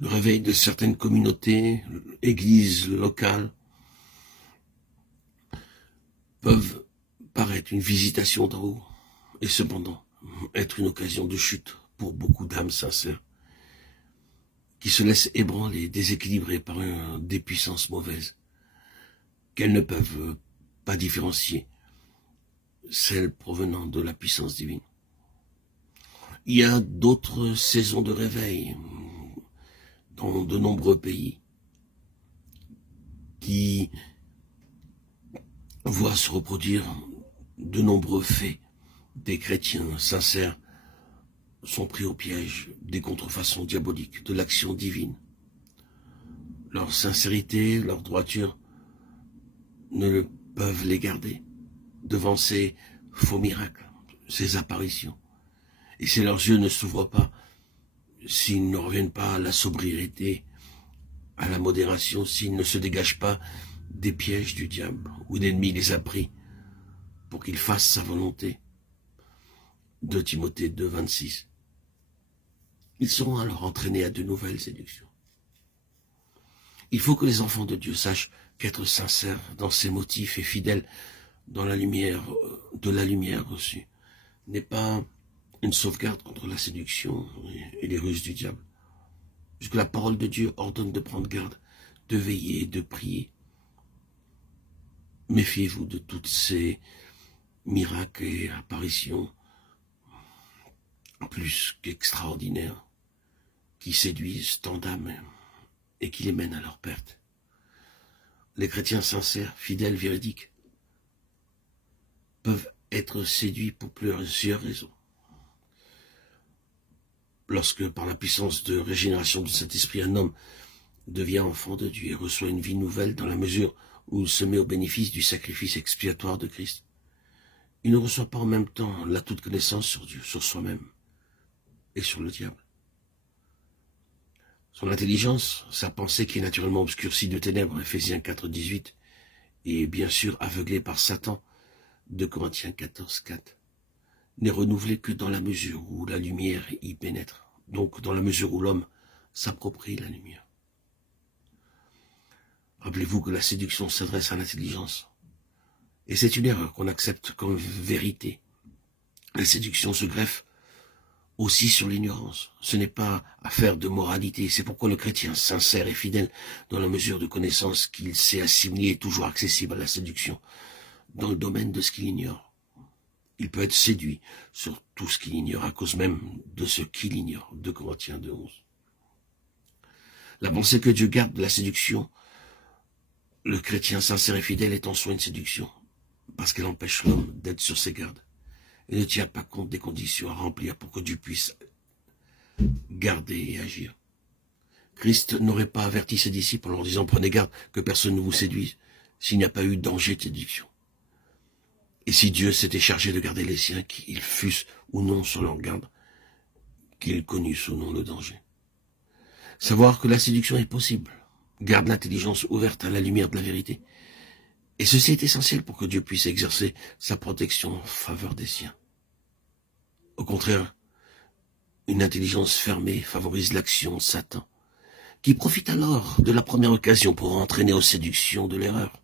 Le réveil de certaines communautés, églises locales, peuvent paraître une visitation d'en haut, et cependant être une occasion de chute pour beaucoup d'âmes sincères, qui se laissent ébranler, déséquilibrer par des puissances mauvaises, qu'elles ne peuvent pas différencier, celles provenant de la puissance divine. Il y a d'autres saisons de réveil dans de nombreux pays qui voient se reproduire de nombreux faits. Des chrétiens sincères sont pris au piège des contrefaçons diaboliques de l'action divine. Leur sincérité, leur droiture ne peuvent les garder devant ces faux miracles, ces apparitions. Et si leurs yeux ne s'ouvrent pas, s'ils ne reviennent pas à la sobriété, à la modération, s'ils ne se dégagent pas des pièges du diable, où l'ennemi les a pris pour qu'ils fassent sa volonté, 2 Timothée 2, 26. Ils seront alors entraînés à de nouvelles séductions. Il faut que les enfants de Dieu sachent qu'être sincères dans ses motifs et fidèles dans la lumière, de la lumière reçue, n'est pas une sauvegarde contre la séduction et les ruses du diable. Puisque la parole de Dieu ordonne de prendre garde, de veiller, de prier. Méfiez-vous de toutes ces miracles et apparitions plus qu'extraordinaires qui séduisent tant d'âmes et qui les mènent à leur perte. Les chrétiens sincères, fidèles, véridiques, peuvent être séduits pour plusieurs raisons. Lorsque, par la puissance de régénération du Saint-Esprit, un homme devient enfant de Dieu et reçoit une vie nouvelle dans la mesure où il se met au bénéfice du sacrifice expiatoire de Christ, il ne reçoit pas en même temps la toute connaissance sur Dieu, sur soi-même et sur le diable. Son intelligence, sa pensée qui est naturellement obscurcie de ténèbres, Ephésiens 4, 18, et bien sûr aveuglée par Satan, 2 Corinthiens 14, 4, n'est renouvelée que dans la mesure où la lumière y pénètre, donc dans la mesure où l'homme s'approprie la lumière. Rappelez-vous que la séduction s'adresse à l'intelligence, et c'est une erreur qu'on accepte comme vérité. La séduction se greffe aussi sur l'ignorance. Ce n'est pas affaire de moralité, c'est pourquoi le chrétien sincère et fidèle, dans la mesure de connaissance qu'il sait assimiler, est toujours accessible à la séduction, dans le domaine de ce qu'il ignore. Il peut être séduit sur tout ce qu'il ignore, à cause même de ce qu'il ignore. 2 Corinthiens 2, 11. La pensée que Dieu garde de la séduction, le chrétien sincère et fidèle est en soi une séduction, parce qu'elle empêche l'homme d'être sur ses gardes, et ne tient pas compte des conditions à remplir pour que Dieu puisse garder et agir. Christ n'aurait pas averti ses disciples en leur disant « Prenez garde que personne ne vous séduise » s'il n'y a pas eu danger de séduction. Et si Dieu s'était chargé de garder les siens, qu'ils fussent ou non sur leur garde, qu'ils connussent ou non le danger. Savoir que la séduction est possible garde l'intelligence ouverte à la lumière de la vérité. Et ceci est essentiel pour que Dieu puisse exercer sa protection en faveur des siens. Au contraire, une intelligence fermée favorise l'action de Satan, qui profite alors de la première occasion pour entraîner aux séductions de l'erreur.